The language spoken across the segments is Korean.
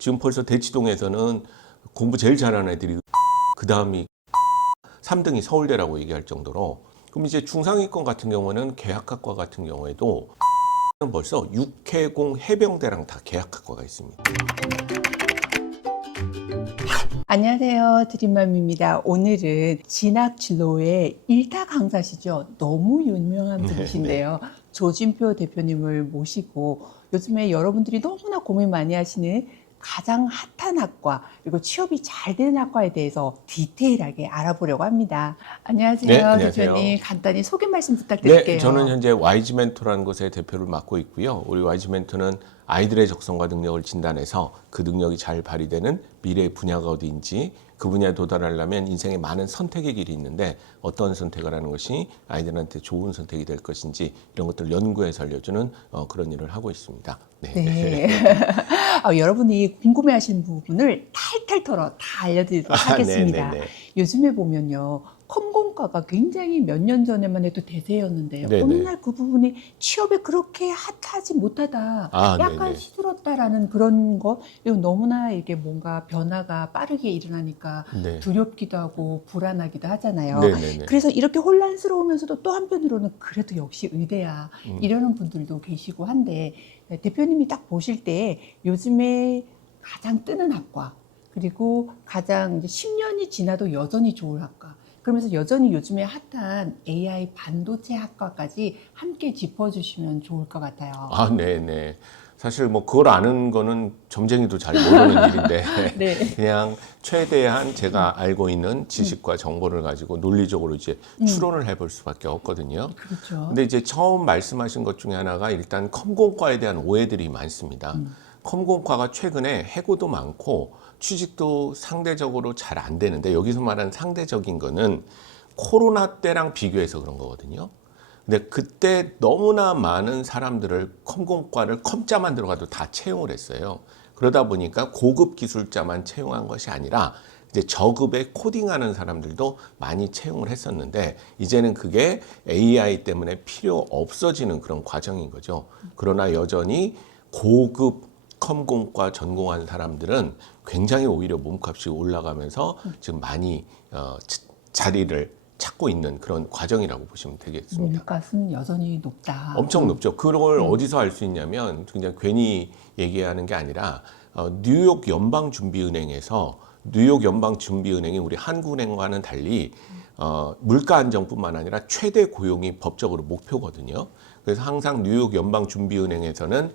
지금 벌써 대치동에서는 공부 제일 잘하는 애들이 그 다음이 3등이 서울대라고 얘기할 정도로. 그럼 이제 중상위권 같은 경우는 계약학과 같은 경우에도 벌써 육해공 해병대랑 다 계약학과가 있습니다. 안녕하세요, 드림맘입니다. 오늘은 진학진로의 일타 강사시죠. 너무 유명한 분이신데요. 조진표 대표님을 모시고 요즘에 여러분들이 너무나 고민 많이 하시는 가장 핫한 학과 그리고 취업이 잘 되는 학과에 대해서 디테일하게 알아보려고 합니다. 안녕하세요, 네, 안녕하세요. 대표님. 간단히 소개 말씀 부탁드릴게요. 네, 저는 현재 YG멘토라는 곳의 대표를 맡고 있고요. 우리 YG멘토는 아이들의 적성과 능력을 진단해서 그 능력이 잘 발휘되는 미래의 분야가 어디인지 그 분야에 도달하려면 인생에 많은 선택의 길이 있는데 어떤 선택을 하는 것이 아이들한테 좋은 선택이 될 것인지 이런 것들을 연구해서 알려주는 그런 일을 하고 있습니다. 네. 여러분이 궁금해하시는 부분을 탈탈 털어 다 알려드리도록 하겠습니다. 네네네. 요즘에 보면요, 컴공과가 굉장히 몇 년 전에만 해도 대세였는데요. 네네. 오늘날 그 부분이 취업에 그렇게 핫하지 못하다, 약간 네네. 시들었다라는 그런 거, 이거 너무나 이게 뭔가 변화가 빠르게 일어나니까 네. 두렵기도 하고 불안하기도 하잖아요. 네네네. 그래서 이렇게 혼란스러우면서도 또 한편으로는 그래도 역시 의대야 이러는 분들도 계시고 한데, 대표님이 딱 보실 때 요즘에 가장 뜨는 학과 그리고 가장 이제 10년이 지나도 여전히 좋은 학과, 그러면서 여전히 요즘에 핫한 AI 반도체 학과까지 함께 짚어주시면 좋을 것 같아요. 네네. 사실 뭐 그걸 아는 거는 점쟁이도 잘 모르는 일인데 네. 그냥 최대한 제가 알고 있는 지식과 정보를 가지고 논리적으로 이제 추론을 해볼 수밖에 없거든요. 그렇죠. 근데 이제 처음 말씀하신 것 중에 하나가 일단 컴공과에 대한 오해들이 많습니다. 컴공과가 최근에 해고도 많고 취직도 상대적으로 잘 안 되는데 여기서 말하는 상대적인 거는 코로나 때랑 비교해서 그런 거거든요. 근데 그때 너무나 많은 사람들을 컴공과를 컴자만 들어가도 다 채용을 했어요. 그러다 보니까 고급 기술자만 채용한 것이 아니라 이제 저급의 코딩하는 사람들도 많이 채용을 했었는데 이제는 그게 AI 때문에 필요 없어지는 그런 과정인 거죠. 그러나 여전히 고급 컴공과 전공한 사람들은 굉장히 오히려 몸값이 올라가면서 지금 많이 자리를 찾고 있는 그런 과정이라고 보시면 되겠습니다. 몸값은 여전히 높다. 엄청 높죠. 그걸 어디서 알 수 있냐면 그냥 괜히 얘기하는 게 아니라 뉴욕 연방준비은행에서 뉴욕 연방준비은행이 우리 한국은행과는 달리 물가 안정뿐만 아니라 최대 고용이 법적으로 목표거든요. 그래서 항상 뉴욕 연방준비은행에서는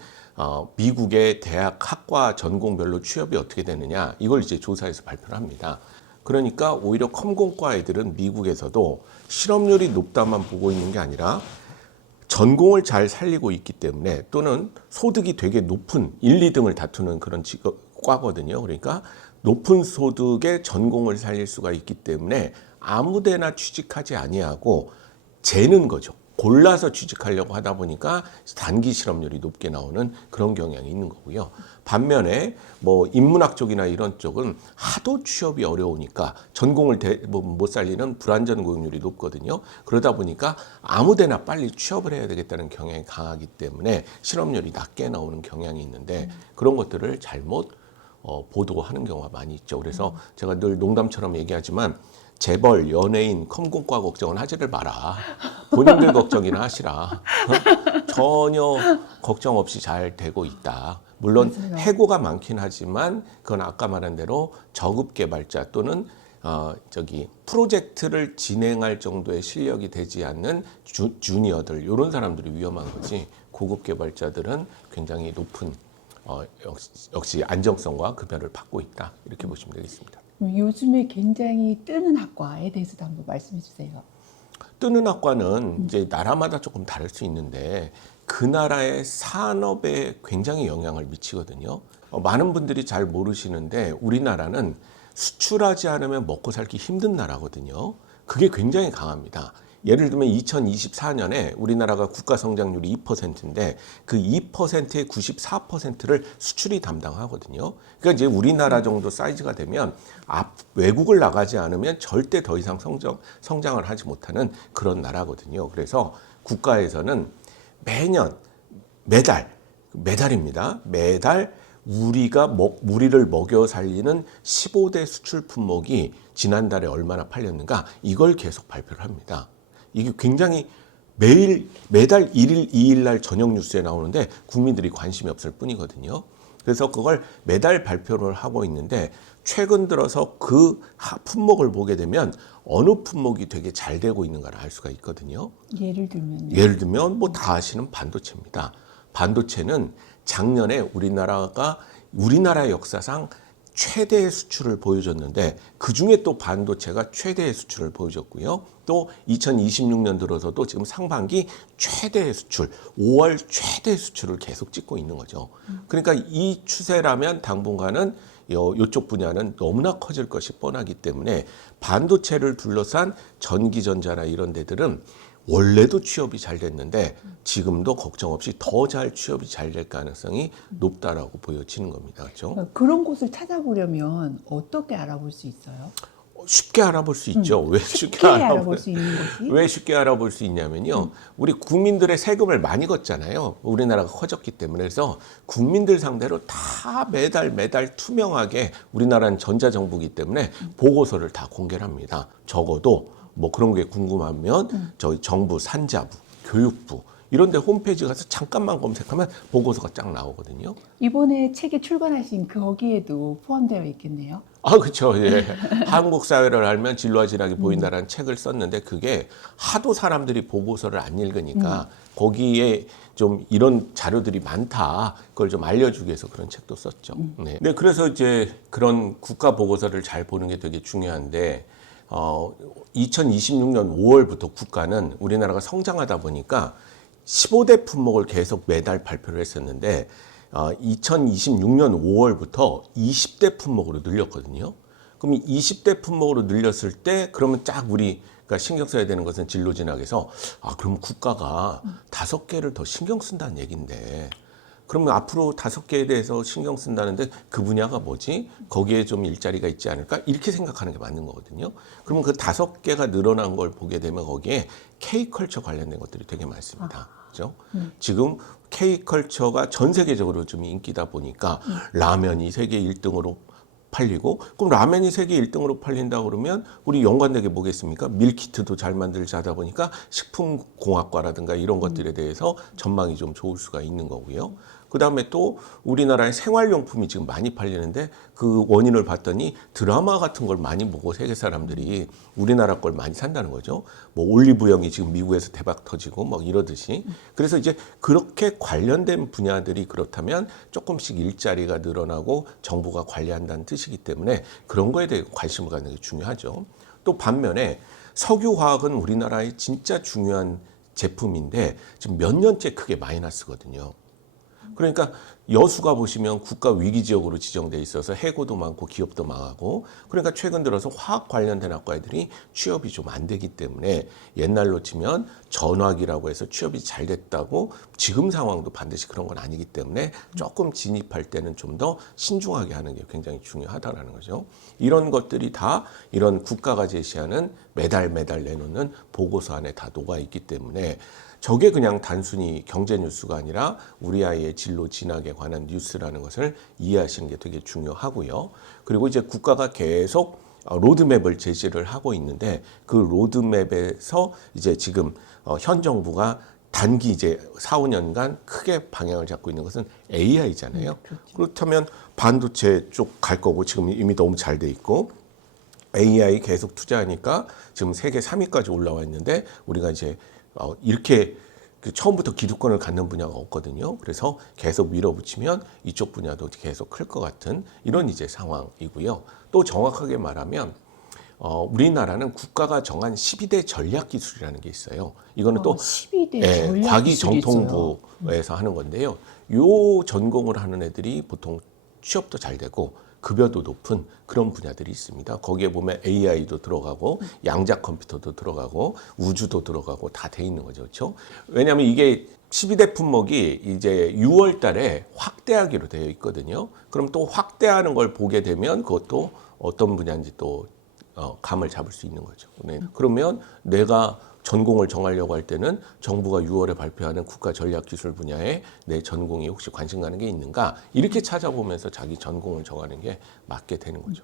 미국의 대학 학과 전공별로 취업이 어떻게 되느냐 이걸 이제 조사해서 발표를 합니다. 그러니까 오히려 컴공과 애들은 미국에서도 실업률이 높다만 보고 있는 게 아니라 전공을 잘 살리고 있기 때문에 또는 소득이 되게 높은 1, 2등을 다투는 그런 과거든요. 그러니까 높은 소득의 전공을 살릴 수가 있기 때문에 아무데나 취직하지 아니하고 재는 거죠. 골라서 취직하려고 하다 보니까 단기 실업률이 높게 나오는 그런 경향이 있는 거고요. 반면에 뭐 인문학 쪽이나 이런 쪽은 하도 취업이 어려우니까 전공을 못 살리는 불안전 고용률이 높거든요. 그러다 보니까 아무데나 빨리 취업을 해야 되겠다는 경향이 강하기 때문에 실업률이 낮게 나오는 경향이 있는데 그런 것들을 잘못 보도하는 경우가 많이 있죠. 그래서 제가 늘 농담처럼 얘기하지만 재벌, 연예인, 컴공과 걱정은 하지를 마라. 본인들 걱정이나 하시라. 전혀 걱정 없이 잘 되고 있다. 물론 맞아요. 해고가 많긴 하지만 그건 아까 말한 대로 저급 개발자 또는 프로젝트를 진행할 정도의 실력이 되지 않는 주니어들 이런 사람들이 위험한 거지 고급 개발자들은 굉장히 높은 역시 안정성과 급여를 받고 있다 이렇게 보시면 되겠습니다. 요즘에 굉장히 뜨는 학과에 대해서도 한번 말씀해 주세요. 뜨는 학과는 이제 나라마다 조금 다를 수 있는데 그 나라의 산업에 굉장히 영향을 미치거든요. 많은 분들이 잘 모르시는데 우리나라는 수출하지 않으면 먹고 살기 힘든 나라거든요. 그게 굉장히 강합니다. 예를 들면 2024년에 우리나라가 국가 성장률이 2%인데 그 2%의 94%를 수출이 담당하거든요. 그러니까 이제 우리나라 정도 사이즈가 되면 외국을 나가지 않으면 절대 더 이상 성장을 하지 못하는 그런 나라거든요. 그래서 국가에서는 매달입니다. 매달 우리를 먹여 살리는 15대 수출 품목이 지난달에 얼마나 팔렸는가 이걸 계속 발표를 합니다. 이게 굉장히 매달 1일, 2일 날 저녁 뉴스에 나오는데 국민들이 관심이 없을 뿐이거든요. 그래서 그걸 매달 발표를 하고 있는데 최근 들어서 그 품목을 보게 되면 어느 품목이 되게 잘 되고 있는가를 알 수가 있거든요. 예를 들면 뭐 다 아시는 반도체입니다. 반도체는 작년에 우리나라의 역사상 최대의 수출을 보여줬는데 그중에 또 반도체가 최대의 수출을 보여줬고요. 또 2026년 들어서도 지금 상반기 최대의 수출, 5월 최대 수출을 계속 찍고 있는 거죠. 그러니까 이 추세라면 당분간은 이쪽 분야는 너무나 커질 것이 뻔하기 때문에 반도체를 둘러싼 전기전자나 이런 데들은 원래도 취업이 잘 됐는데 지금도 걱정 없이 더 잘 취업이 잘 될 가능성이 높다라고 보여지는 겁니다. 그렇죠? 그런 곳을 찾아보려면 어떻게 알아볼 수 있어요? 쉽게 알아볼 수 있죠. 왜 쉽게 알아볼 수 있는 것이? 왜 쉽게 알아볼 수 있냐면요. 우리 국민들의 세금을 많이 걷잖아요. 우리나라가 커졌기 때문에. 그래서 국민들 상대로 다 매달 투명하게 우리나라는 전자정부이기 때문에 보고서를 다 공개를 합니다. 적어도 뭐 그런 게 궁금하면 저희 정부 산자부, 교육부 이런 데 홈페이지 가서 잠깐만 검색하면 보고서가 쫙 나오거든요. 이번에 책에 출간하신 거기에도 포함되어 있겠네요. 아, 그렇죠. 예. 한국 사회를 알면 진로와 진학이 보인다라는 책을 썼는데 그게 하도 사람들이 보고서를 안 읽으니까 거기에 좀 이런 자료들이 많다. 그걸 좀 알려주기 위해서 그런 책도 썼죠. 네. 네, 그래서 이제 그런 국가 보고서를 잘 보는 게 되게 중요한데 2026년 5월부터 국가는 우리나라가 성장하다 보니까 15대 품목을 계속 매달 발표를 했었는데 2026년 5월부터 20대 품목으로 늘렸거든요. 그럼 20대 품목으로 늘렸을 때 그러면 쫙 우리가 신경 써야 되는 것은 진로 진학에서 그럼 국가가 5개를 더 신경 쓴다는 얘기인데 그러면 앞으로 5개에 대해서 신경 쓴다는데 그 분야가 뭐지? 거기에 좀 일자리가 있지 않을까? 이렇게 생각하는 게 맞는 거거든요. 그러면 그 5개가 늘어난 걸 보게 되면 거기에 K컬처 관련된 것들이 되게 많습니다. 그렇죠? 지금 K컬처가 전 세계적으로 좀 인기다 보니까 라면이 세계 1등으로 팔리고 그럼 라면이 세계 1등으로 팔린다 그러면 우리 연관된 게 뭐겠습니까? 밀키트도 잘 만들자 하다 보니까 식품공학과라든가 이런 것들에 대해서 전망이 좀 좋을 수가 있는 거고요. 그다음에 또 우리나라의 생활용품이 지금 많이 팔리는데 그 원인을 봤더니 드라마 같은 걸 많이 보고 세계 사람들이 우리나라 걸 많이 산다는 거죠. 뭐 올리브영이 지금 미국에서 대박 터지고 막 이러듯이. 그래서 이제 그렇게 관련된 분야들이 그렇다면 조금씩 일자리가 늘어나고 정부가 관리한다는 뜻이기 때문에 그런 거에 대해 관심을 갖는 게 중요하죠. 또 반면에 석유화학은 우리나라의 진짜 중요한 제품인데 지금 몇 년째 크게 마이너스거든요. 그러니까 여수가 보시면 국가 위기 지역으로 지정돼 있어서 해고도 많고 기업도 망하고 그러니까 최근 들어서 화학 관련된 학과 애들이 취업이 좀 안 되기 때문에 옛날로 치면 전화기라고 해서 취업이 잘 됐다고 지금 상황도 반드시 그런 건 아니기 때문에 조금 진입할 때는 좀 더 신중하게 하는 게 굉장히 중요하다라는 거죠. 이런 것들이 다 이런 국가가 제시하는 매달 내놓는 보고서 안에 다 녹아 있기 때문에 저게 그냥 단순히 경제 뉴스가 아니라 우리 아이의 진로 진학에 관한 뉴스라는 것을 이해하시는 게 되게 중요하고요. 그리고 이제 국가가 계속 로드맵을 제시를 하고 있는데 그 로드맵에서 이제 지금 현 정부가 단기 이제 4, 5년간 크게 방향을 잡고 있는 것은 AI잖아요. 그렇죠. 그렇다면 반도체 쪽 갈 거고 지금 이미 너무 잘 돼 있고 AI 계속 투자하니까 지금 세계 3위까지 올라와 있는데 우리가 이제 이렇게 처음부터 기득권을 갖는 분야가 없거든요. 그래서 계속 밀어붙이면 이쪽 분야도 계속 클 것 같은 이런 이제 상황이고요. 또 정확하게 말하면 우리나라는 국가가 정한 12대 전략기술이라는 게 있어요. 이거는 또 12대 전략기술이 과기정통부에서 하는 건데요. 요 전공을 하는 애들이 보통 취업도 잘 되고 급여도 높은 그런 분야들이 있습니다. 거기에 보면 AI도 들어가고 양자 컴퓨터도 들어가고 우주도 들어가고 다 돼 있는 거죠. 그렇죠? 왜냐하면 이게 12대 품목이 이제 6월 달에 확대하기로 되어 있거든요. 그럼 또 확대하는 걸 보게 되면 그것도 어떤 분야인지 또 감을 잡을 수 있는 거죠. 네. 그러면 내가 전공을 정하려고 할 때는 정부가 6월에 발표하는 국가 전략 기술 분야에 내 전공이 혹시 관심 가는 게 있는가 이렇게 찾아보면서 자기 전공을 정하는 게 맞게 되는 거죠.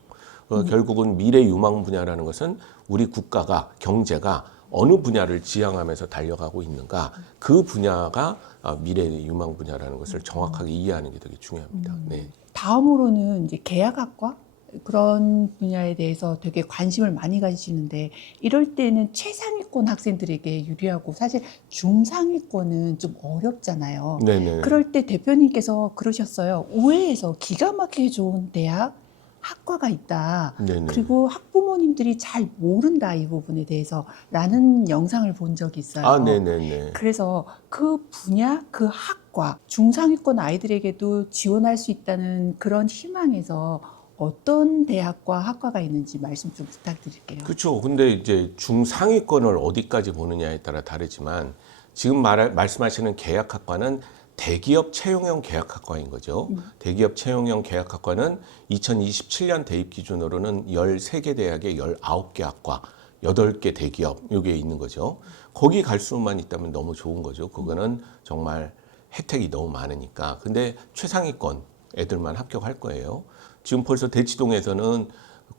결국은 미래 유망 분야라는 것은 우리 국가가 경제가 어느 분야를 지향하면서 달려가고 있는가 그 분야가 미래 유망 분야라는 것을 정확하게 이해하는 게 되게 중요합니다. 네. 다음으로는 이제 계약학과 그런 분야에 대해서 되게 관심을 많이 가지시는데 이럴 때는 최상위권 학생들에게 유리하고 사실 중상위권은 좀 어렵잖아요. 네네. 그럴 때 대표님께서 그러셨어요. 우회에서 기가 막히게 좋은 대학, 학과가 있다. 네네. 그리고 학부모님들이 잘 모른다 이 부분에 대해서 라는 영상을 본 적이 있어요. 아, 네네네. 그래서 그 분야, 그 학과, 중상위권 아이들에게도 지원할 수 있다는 그런 희망에서 어떤 대학과 학과가 있는지 말씀 좀 부탁드릴게요. 그렇죠. 근데 이제 중상위권을 어디까지 보느냐에 따라 다르지만 지금 말씀하시는 계약학과는 대기업 채용형 계약학과인 거죠. 대기업 채용형 계약학과는 2027년 대입 기준으로는 13개 대학에 19개 학과, 8개 대기업 요게 있는 거죠. 거기 갈 수만 있다면 너무 좋은 거죠. 그거는 정말 혜택이 너무 많으니까. 근데 최상위권 애들만 합격할 거예요. 지금 벌써 대치동에서는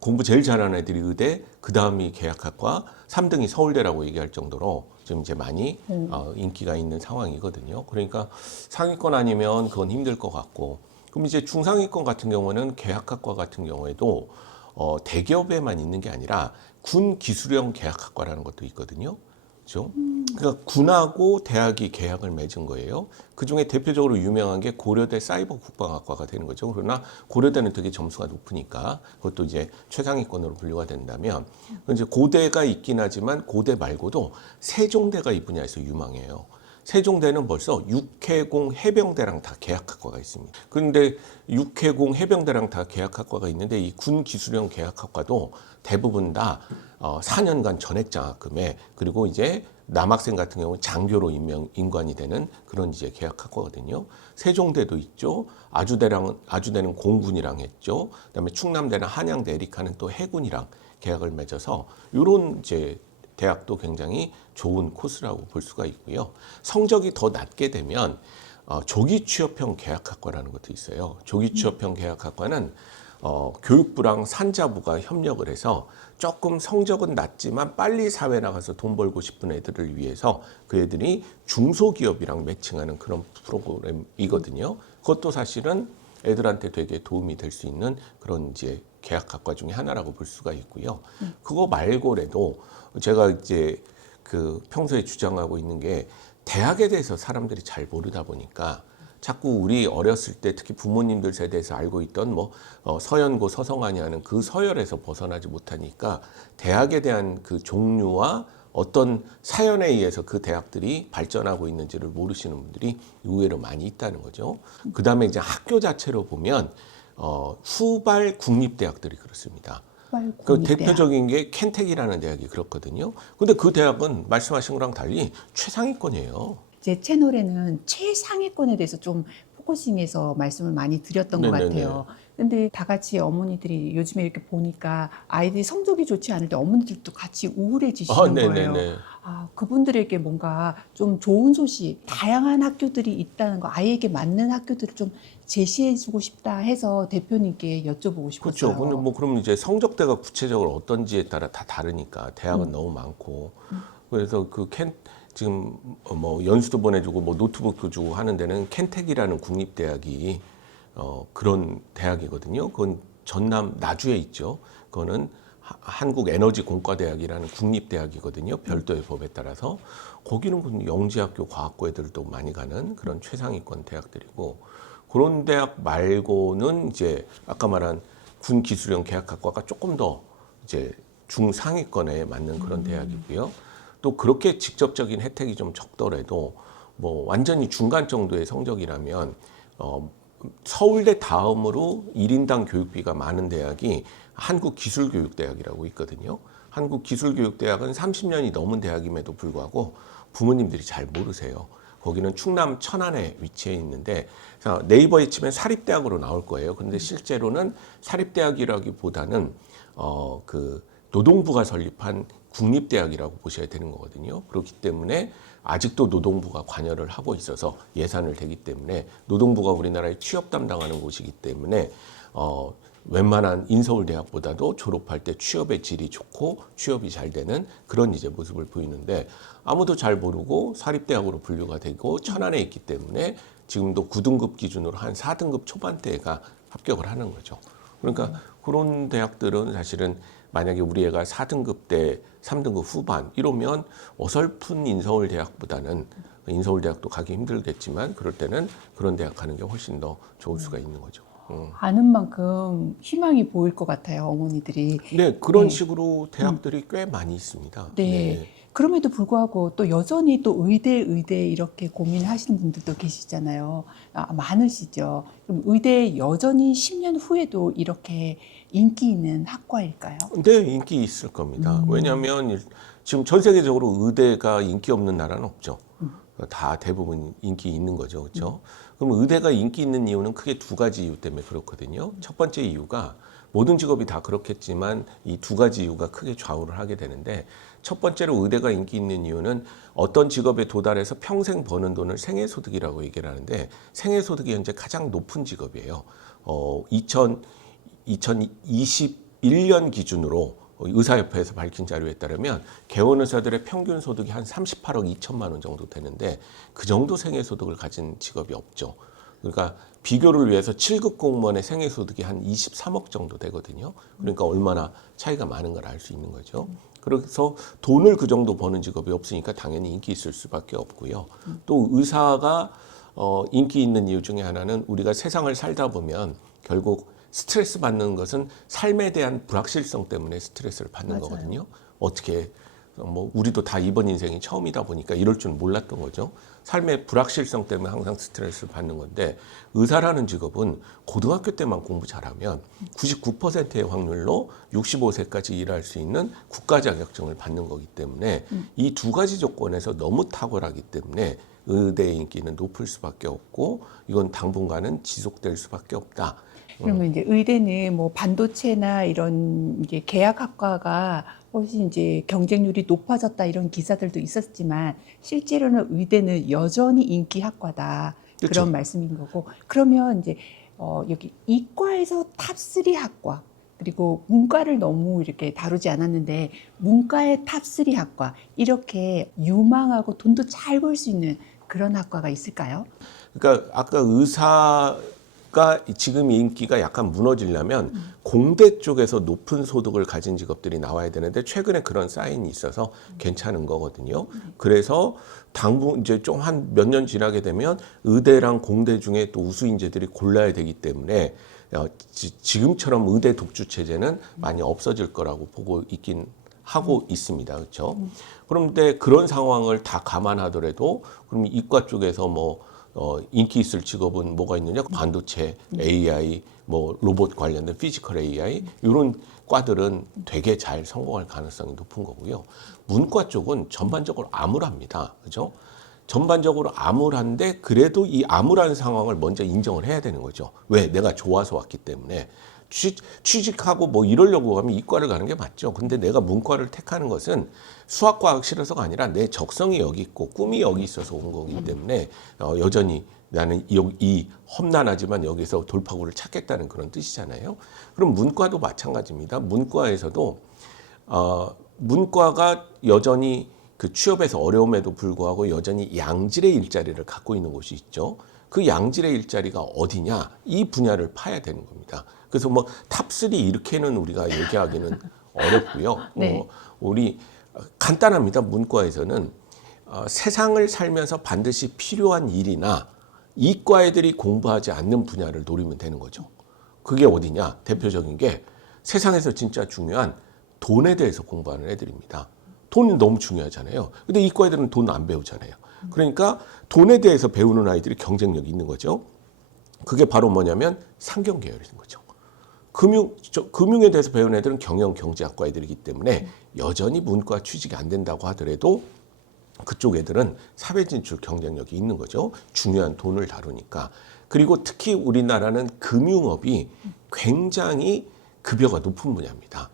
공부 제일 잘하는 애들이 의대, 그 다음이 계약학과, 3등이 서울대라고 얘기할 정도로 지금 이제 많이 인기가 있는 상황이거든요. 그러니까 상위권 아니면 그건 힘들 것 같고, 그럼 이제 중상위권 같은 경우는 계약학과 같은 경우에도 대기업에만 있는 게 아니라 군 기술형 계약학과라는 것도 있거든요. 그렇죠? 그러니까 군하고 대학이 계약을 맺은 거예요. 그 중에 대표적으로 유명한 게 고려대 사이버 국방학과가 되는 거죠. 그러나 고려대는 되게 점수가 높으니까 그것도 이제 최상위권으로 분류가 된다면 이제 고대가 있긴 하지만 고대 말고도 세종대가 이 분야에서 유망해요. 세종대는 벌써 육해공 해병대랑 다 계약학과가 있습니다. 그런데 육해공 해병대랑 다 계약학과가 있는데 이 군 기술형 계약학과도 대부분 다 4년간 전액 장학금에 그리고 이제 남학생 같은 경우는 장교로 임관이 되는 그런 이제 계약학과거든요. 세종대도 있죠. 아주대는 공군이랑 했죠. 그다음에 충남대는 한양대, 에리카는 또 해군이랑 계약을 맺어서 이런 이제 대학도 굉장히 좋은 코스라고 볼 수가 있고요. 성적이 더 낮게 되면 조기 취업형 계약학과라는 것도 있어요. 조기 취업형 계약학과는 교육부랑 산자부가 협력을 해서 조금 성적은 낮지만 빨리 사회 나가서 돈 벌고 싶은 애들을 위해서 그 애들이 중소기업이랑 매칭하는 그런 프로그램이거든요. 그것도 사실은 애들한테 되게 도움이 될 수 있는 그런 이제 계약학과 중에 하나라고 볼 수가 있고요. 그거 말고라도 제가 이제 그 평소에 주장하고 있는 게 대학에 대해서 사람들이 잘 모르다 보니까 자꾸 우리 어렸을 때 특히 부모님들 세대에서 알고 있던 뭐 서연고 서성안이 하는 그 서열에서 벗어나지 못하니까 대학에 대한 그 종류와 어떤 사연에 의해서 그 대학들이 발전하고 있는지를 모르시는 분들이 의외로 많이 있다는 거죠. 그 다음에 이제 학교 자체로 보면 후발 국립대학들이 그렇습니다. 그 대표적인 게 켄텍이라는 대학이 그렇거든요. 근데 그 대학은 말씀하신 거랑 달리 최상위권이에요. 제 채널에는 최상위권에 대해서 좀 포커싱해서 말씀을 많이 드렸던 것 네네네. 같아요. 근데 다 같이 어머니들이 요즘에 이렇게 보니까 아이들이 성적이 좋지 않을 때 어머니들도 같이 우울해지시는 거예요. 네네네. 그분들에게 뭔가 좀 좋은 소식, 다양한 학교들이 있다는 거, 아이에게 맞는 학교들을 좀 제시해주고 싶다 해서 대표님께 여쭤보고 싶었어요. 그렇죠. 근데 뭐 그러면 이제 성적대가 구체적으로 어떤지에 따라 다 다르니까 대학은 너무 많고 그래서 지금 뭐 연수도 보내주고 뭐 노트북도 주고 하는 데는 켄텍이라는 국립대학이 그런 대학이거든요. 그건 전남 나주에 있죠. 그거는 한국에너지공과대학이라는 국립대학이거든요. 별도의 법에 따라서 거기는 영지학교 과학고 애들도 많이 가는 그런 최상위권 대학들이고 그런 대학 말고는 이제 아까 말한 군기술형 계약학과가 조금 더 이제 중상위권에 맞는 그런 대학이고요. 또 그렇게 직접적인 혜택이 좀 적더라도 뭐 완전히 중간 정도의 성적이라면 서울대 다음으로 1인당 교육비가 많은 대학이 한국기술교육대학이라고 있거든요. 한국기술교육대학은 30년이 넘은 대학임에도 불구하고 부모님들이 잘 모르세요. 거기는 충남 천안에 위치해 있는데 네이버에 치면 사립대학으로 나올 거예요. 그런데 실제로는 사립대학이라기보다는 그 노동부가 설립한 국립대학이라고 보셔야 되는 거거든요. 그렇기 때문에 아직도 노동부가 관여를 하고 있어서 예산을 대기 때문에 노동부가 우리나라의 취업 담당하는 곳이기 때문에 웬만한 인서울대학보다도 졸업할 때 취업의 질이 좋고 취업이 잘 되는 그런 이제 모습을 보이는데 아무도 잘 모르고 사립대학으로 분류가 되고 천안에 있기 때문에 지금도 9등급 기준으로 한 4등급 초반대가 합격을 하는 거죠. 그러니까 그런 대학들은 사실은 만약에 우리 애가 4등급 대 3등급 후반 이러면 어설픈 인서울대학보다는 인서울대학도 가기 힘들겠지만 그럴 때는 그런 대학 가는 게 훨씬 더 좋을 수가 있는 거죠. 아는 만큼 희망이 보일 것 같아요, 어머니들이. 네, 그런 네. 식으로 대학들이 꽤 많이 있습니다. 네. 그럼에도 불구하고 또 여전히 또 의대 이렇게 고민하시는 분들도 계시잖아요. 많으시죠. 그럼 의대 여전히 10년 후에도 이렇게 인기 있는 학과일까요? 네, 인기 있을 겁니다. 왜냐하면 지금 전 세계적으로 의대가 인기 없는 나라는 없죠. 다 대부분 인기 있는 거죠. 그렇죠? 그럼 의대가 인기 있는 이유는 크게 두 가지 이유 때문에 그렇거든요. 첫 번째 이유가 모든 직업이 다 그렇겠지만 이 두 가지 이유가 크게 좌우를 하게 되는데 첫 번째로 의대가 인기 있는 이유는 어떤 직업에 도달해서 평생 버는 돈을 생애소득이라고 얘기를 하는데 생애소득이 현재 가장 높은 직업이에요. 2021년 기준으로 의사협회에서 밝힌 자료에 따르면 개원 의사들의 평균 소득이 한 38억 2천만 원 정도 되는데 그 정도 생애소득을 가진 직업이 없죠. 그러니까 비교를 위해서 7급 공무원의 생애소득이 한 23억 정도 되거든요. 그러니까 얼마나 차이가 많은 걸 알 수 있는 거죠. 그래서 돈을 그 정도 버는 직업이 없으니까 당연히 인기 있을 수밖에 없고요. 또 의사가 인기 있는 이유 중에 하나는 우리가 세상을 살다 보면 결국 스트레스 받는 것은 삶에 대한 불확실성 때문에 스트레스를 받는 맞아요. 거거든요. 어떻게 우리도 다 이번 인생이 처음이다 보니까 이럴 줄 몰랐던 거죠. 삶의 불확실성 때문에 항상 스트레스를 받는 건데 의사라는 직업은 고등학교 때만 공부 잘하면 99%의 확률로 65세까지 일할 수 있는 국가 자격증을 받는 거기 때문에 이 두 가지 조건에서 너무 탁월하기 때문에 의대의 인기는 높을 수밖에 없고 이건 당분간은 지속될 수밖에 없다. 그러면 이제 의대는 뭐 반도체나 이런 이제 계약학과가 훨씬 이제 경쟁률이 높아졌다 이런 기사들도 있었지만 실제로는 의대는 여전히 인기 학과다 그쵸. 그런 말씀인 거고 그러면 이제 여기 이과에서 탑3 학과 그리고 문과를 너무 이렇게 다루지 않았는데 문과의 탑3 학과 이렇게 유망하고 돈도 잘 벌 수 있는 그런 학과가 있을까요? 그러니까 아까 의사가 지금 인기가 약간 무너지려면 공대 쪽에서 높은 소득을 가진 직업들이 나와야 되는데 최근에 그런 사인이 있어서 괜찮은 거거든요. 그래서 당분 이제 좀 한 몇 년 지나게 되면 의대랑 공대 중에 또 우수 인재들이 골라야 되기 때문에 지금처럼 의대 독주 체제는 많이 없어질 거라고 보고 있긴 하고 있습니다. 그렇죠? 그런데 그런 상황을 다 감안하더라도 그럼 이과 쪽에서 인기 있을 직업은 뭐가 있느냐? 반도체, AI, 로봇 관련된 피지컬 AI 이런 과들은 되게 잘 성공할 가능성이 높은 거고요. 문과 쪽은 전반적으로 암울합니다. 그죠? 전반적으로 암울한데 그래도 이 암울한 상황을 먼저 인정을 해야 되는 거죠. 왜? 내가 좋아서 왔기 때문에. 취직하고 이러려고 하면 이과를 가는 게 맞죠. 근데 내가 문과를 택하는 것은 수학과학 싫어서가 아니라 내 적성이 여기 있고 꿈이 여기 있어서 온 거기 때문에 여전히 나는 이 험난하지만 여기서 돌파구를 찾겠다는 그런 뜻이잖아요. 그럼 문과도 마찬가지입니다. 문과에서도 문과가 여전히 그 취업에서 어려움에도 불구하고 여전히 양질의 일자리를 갖고 있는 곳이 있죠. 그 양질의 일자리가 어디냐? 이 분야를 파야 되는 겁니다. 그래서 탑3 이렇게는 우리가 얘기하기는 어렵고요. 네. 우리 간단합니다. 문과에서는 세상을 살면서 반드시 필요한 일이나 이과 애들이 공부하지 않는 분야를 노리면 되는 거죠. 그게 어디냐? 대표적인 게 세상에서 진짜 중요한 돈에 대해서 공부하는 애들입니다. 돈이 너무 중요하잖아요. 근데 이과 애들은 돈 안 배우잖아요. 그러니까 돈에 대해서 배우는 아이들이 경쟁력이 있는 거죠. 그게 바로 뭐냐면 상경 계열인 거죠. 금융에 대해서 배우는 애들은 경영경제학과 애들이기 때문에 여전히 문과 취직이 안 된다고 하더라도 그쪽 애들은 사회 진출 경쟁력이 있는 거죠. 중요한 돈을 다루니까. 그리고 특히 우리나라는 금융업이 굉장히 급여가 높은 분야입니다.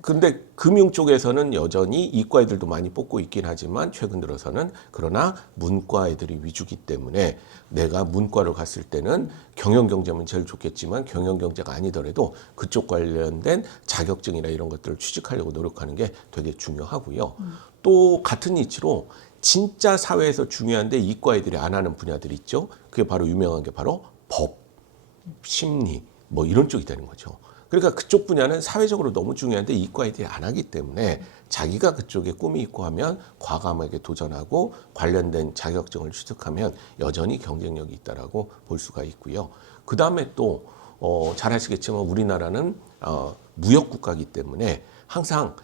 근데 금융 쪽에서는 여전히 이과 애들도 많이 뽑고 있긴 하지만 최근 들어서는 그러나 문과 애들이 위주기 때문에 내가 문과를 갔을 때는 경영경제면 제일 좋겠지만 경영경제가 아니더라도 그쪽 관련된 자격증이나 이런 것들을 취직하려고 노력하는 게 되게 중요하고요. 또 같은 이치로 진짜 사회에서 중요한데 이과 애들이 안 하는 분야들이 있죠. 그게 바로 유명한 게 바로 법, 심리 뭐 이런 쪽이 되는 거죠. 그러니까 그쪽 분야는 사회적으로 너무 중요한데 이과 애들이 안 하기 때문에 자기가 그쪽에 꿈이 있고 하면 과감하게 도전하고 관련된 자격증을 취득하면 여전히 경쟁력이 있다라고 볼 수가 있고요. 그 다음에 또 잘 아시겠지만 우리나라는 무역 국가이기 때문에 항상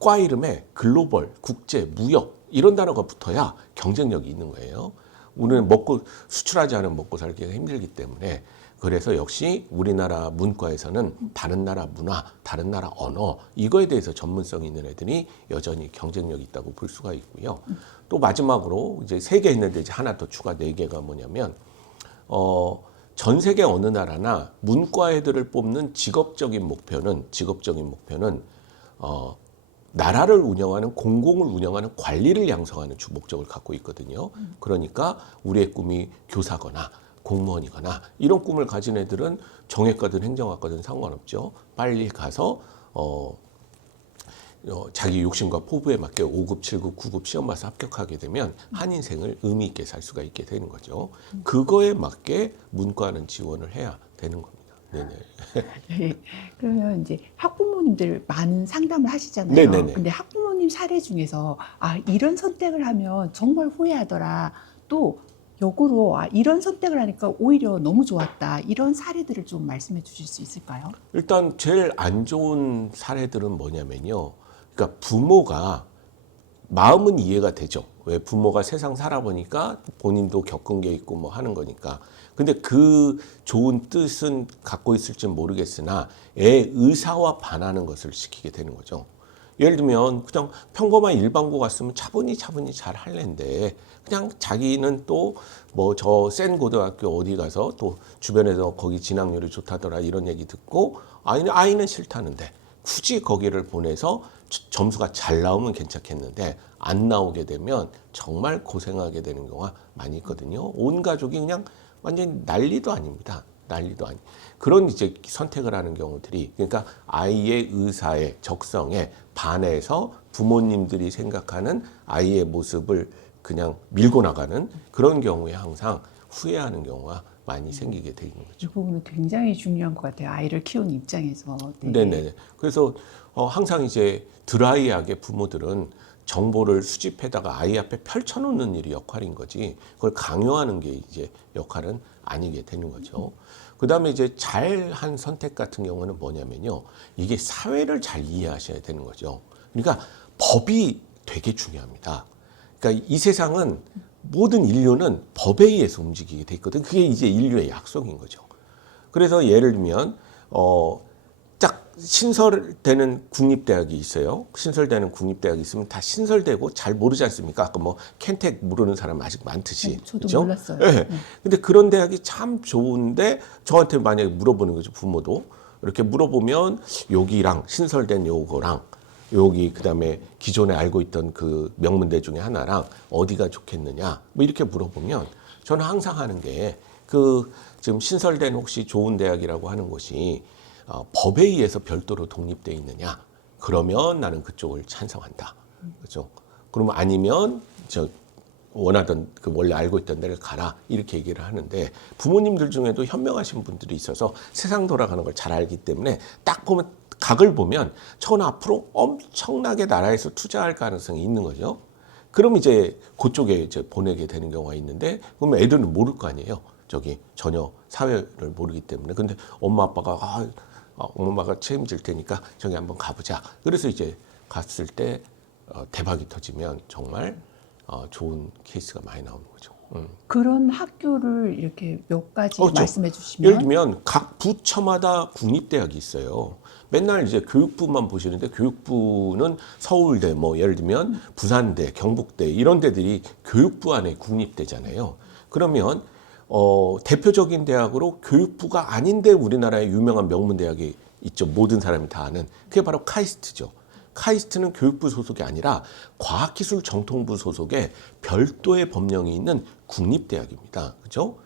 과 이름에 글로벌, 국제, 무역 이런 단어가 붙어야 경쟁력이 있는 거예요. 우리는 먹고 수출하지 않으면 먹고 살기가 힘들기 때문에 그래서 역시 우리나라 문과에서는 다른 나라 문화, 다른 나라 언어 이거에 대해서 전문성이 있는 애들이 여전히 경쟁력이 있다고 볼 수가 있고요. 또 마지막으로 이제 3개 했는데 이제 하나 더 추가 4개가 뭐냐면 전 세계 어느 나라나 문과 애들을 뽑는 직업적인 목표는 나라를 운영하는 공공을 운영하는 관리를 양성하는 주 목적을 갖고 있거든요. 그러니까 우리의 꿈이 교사거나 공무원이거나 이런 꿈을 가진 애들은 정외과든 행정학과든 상관없죠. 빨리 가서 자기 욕심과 포부에 맞게 5급, 7급, 9급 시험 봐서 합격하게 되면 한 인생을 의미 있게 살 수가 있게 되는 거죠. 그거에 맞게 문과는 지원을 해야 되는 겁니다. 네네. 네. 그러면 이제 학부모님들 많은 상담을 하시잖아요. 네네네. 근데 학부모님 사례 중에서 이런 선택을 하면 정말 후회하더라. 또 역으로 이런 선택을 하니까 오히려 너무 좋았다. 이런 사례들을 좀 말씀해 주실 수 있을까요? 일단 제일 안 좋은 사례들은 뭐냐면요. 그러니까 부모가 마음은 이해가 되죠. 왜 부모가 세상 살아보니까 본인도 겪은 게 있고 뭐 하는 거니까. 근데 그 좋은 뜻은 갖고 있을지 모르겠으나 애 의사와 반하는 것을 시키게 되는 거죠. 예를 들면 그냥 평범한 일반고 갔으면 차분히 잘 할랜데 그냥 자기는 또 뭐 저 센 고등학교 어디 가서 또 주변에서 거기 진학률이 좋다더라 이런 얘기 듣고 아이는 싫다는데 굳이 거기를 보내서 점수가 잘 나오면 괜찮겠는데 안 나오게 되면 정말 고생하게 되는 경우가 많이 있거든요. 온 가족이 그냥 완전히 난리도 아닙니다. 난리도 아니. 그런 이제 선택을 하는 경우들이 그러니까 아이의 의사에 적성에 반해서 부모님들이 생각하는 아이의 모습을 그냥 밀고 나가는 그런 경우에 항상 후회하는 경우가 많이 생기게 되는 이 거죠. 부분은 굉장히 중요한 것 같아요. 아이를 키우는 입장에서. 네네. 그래서 항상 이제 드라이하게 부모들은 정보를 수집해다가 아이 앞에 펼쳐놓는 일이 역할인 거지 그걸 강요하는 게 이제 역할은 아니게 되는 거죠. 그 다음에 이제 잘한 선택 같은 경우는 뭐냐면요. 이게 사회를 잘 이해하셔야 되는 거죠. 그러니까 법이 되게 중요합니다. 그러니까 이 세상은 모든 인류는 법에 의해서 움직이게 돼 있거든. 그게 이제 인류의 약속인 거죠. 그래서 예를 들면 딱 신설되는 국립대학이 있어요. 신설되는 국립대학이 있으면 다 신설되고 잘 모르지 않습니까? 아까 뭐 켄텍 모르는 사람 아직 많듯이. 저도 그렇죠? 몰랐어요. 네. 근데 그런 대학이 참 좋은데 저한테 만약에 물어보는 거죠. 부모도. 이렇게 물어보면 여기랑 신설된 요거랑 여기 그다음에 기존에 알고 있던 그 명문대 중에 하나랑 어디가 좋겠느냐 뭐 이렇게 물어보면 저는 항상 하는 게 그 지금 신설된 혹시 좋은 대학이라고 하는 곳이 법에 의해서 별도로 독립돼 있느냐 그러면 나는 그쪽을 찬성한다. 그렇죠? 그러면 아니면 저 원하던 그 원래 알고 있던 데를 가라 이렇게 얘기를 하는데 부모님들 중에도 현명하신 분들이 있어서 세상 돌아가는 걸 잘 알기 때문에 딱 보면 각을 보면 저는 앞으로 엄청나게 나라에서 투자할 가능성이 있는 거죠. 그럼 이제 그쪽에 이제 보내게 되는 경우가 있는데 그러면 애들은 모를 거 아니에요. 저기 전혀 사회를 모르기 때문에. 근데 엄마 아빠가 엄마가 책임질 테니까 저기 한번 가보자. 그래서 이제 갔을 때 대박이 터지면 정말 좋은 케이스가 많이 나오는 거죠. 그런 학교를 이렇게 몇 가지 그렇죠. 말씀해 주시면. 예를 들면 각 부처마다 국립대학이 있어요. 맨날 이제 교육부만 보시는데 교육부는 서울대, 뭐 예를 들면 부산대, 경북대 이런 데들이 교육부 안에 국립대잖아요. 그러면 대표적인 대학으로 교육부가 아닌데 우리나라의 유명한 명문대학이 있죠. 모든 사람이 다 아는. 그게 바로 카이스트죠. 카이스트는 교육부 소속이 아니라 과학기술정통부 소속의 별도의 법령이 있는 국립대학입니다. 그죠?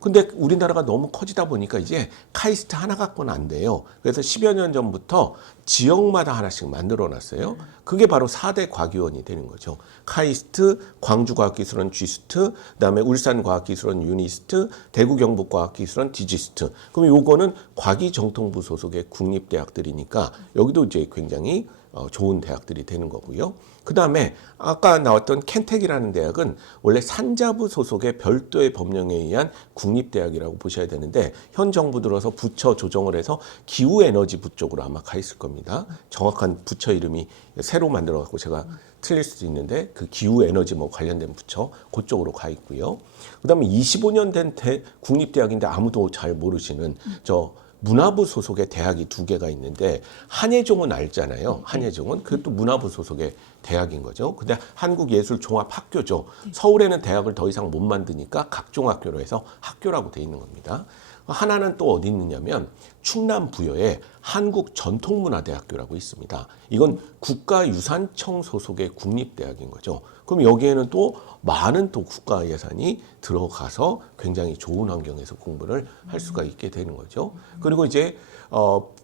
근데 우리나라가 너무 커지다 보니까 이제 카이스트 하나 갖고는 안 돼요. 그래서 10여 년 전부터 지역마다 하나씩 만들어 놨어요. 그게 바로 4대 과기원이 되는 거죠. 카이스트, 광주과학기술원 G스트, 그다음에 울산과학기술원 유니스트, 대구경북과학기술원 디지스트. 그럼 요거는 과기정통부 소속의 국립대학들이니까 여기도 이제 굉장히 좋은 대학들이 되는 거고요. 그 다음에 아까 나왔던 켄텍이라는 대학은 원래 산자부 소속의 별도의 법령에 의한 국립대학이라고 보셔야 되는데 현 정부 들어서 부처 조정을 해서 기후에너지부 쪽으로 아마 가 있을 겁니다. 정확한 부처 이름이 새로 만들어 갖고 제가 틀릴 수도 있는데 그 기후에너지 뭐 관련된 부처 그쪽으로 가 있고요. 그 다음에 25년 된 국립대학인데 아무도 잘 모르시는 저 문화부 소속의 대학이 2개가 있는데 한예종은 알잖아요. 한예종은 그것도 문화부 소속의 대학인 거죠. 근데 한국예술종합학교죠. 서울에는 대학을 더 이상 못 만드니까 각종학교로 해서 학교라고 돼 있는 겁니다. 하나는 또 어디 있느냐면 충남 부여에 한국전통문화대학교라고 있습니다. 이건 국가유산청 소속의 국립대학인 거죠. 그럼 여기에는 또 많은 또 국가 예산이 들어가서 굉장히 좋은 환경에서 공부를 할 수가 있게 되는 거죠. 그리고 이제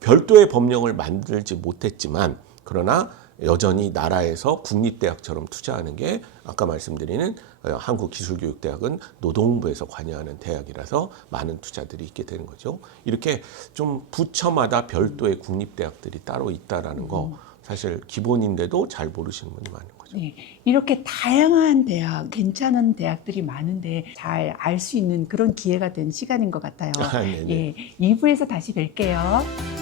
별도의 법령을 만들지 못했지만 그러나 여전히 나라에서 국립대학처럼 투자하는 게 아까 말씀드리는 한국기술교육대학은 노동부에서 관여하는 대학이라서 많은 투자들이 있게 되는 거죠. 이렇게 좀 부처마다 별도의 국립대학들이 따로 있다라는 거 사실 기본인데도 잘 모르시는 분이 많은 거죠. 네, 이렇게 다양한 대학, 괜찮은 대학들이 많은데 잘 알 수 있는 그런 기회가 된 시간인 것 같아요. 네네. 예, 2부에서 다시 뵐게요.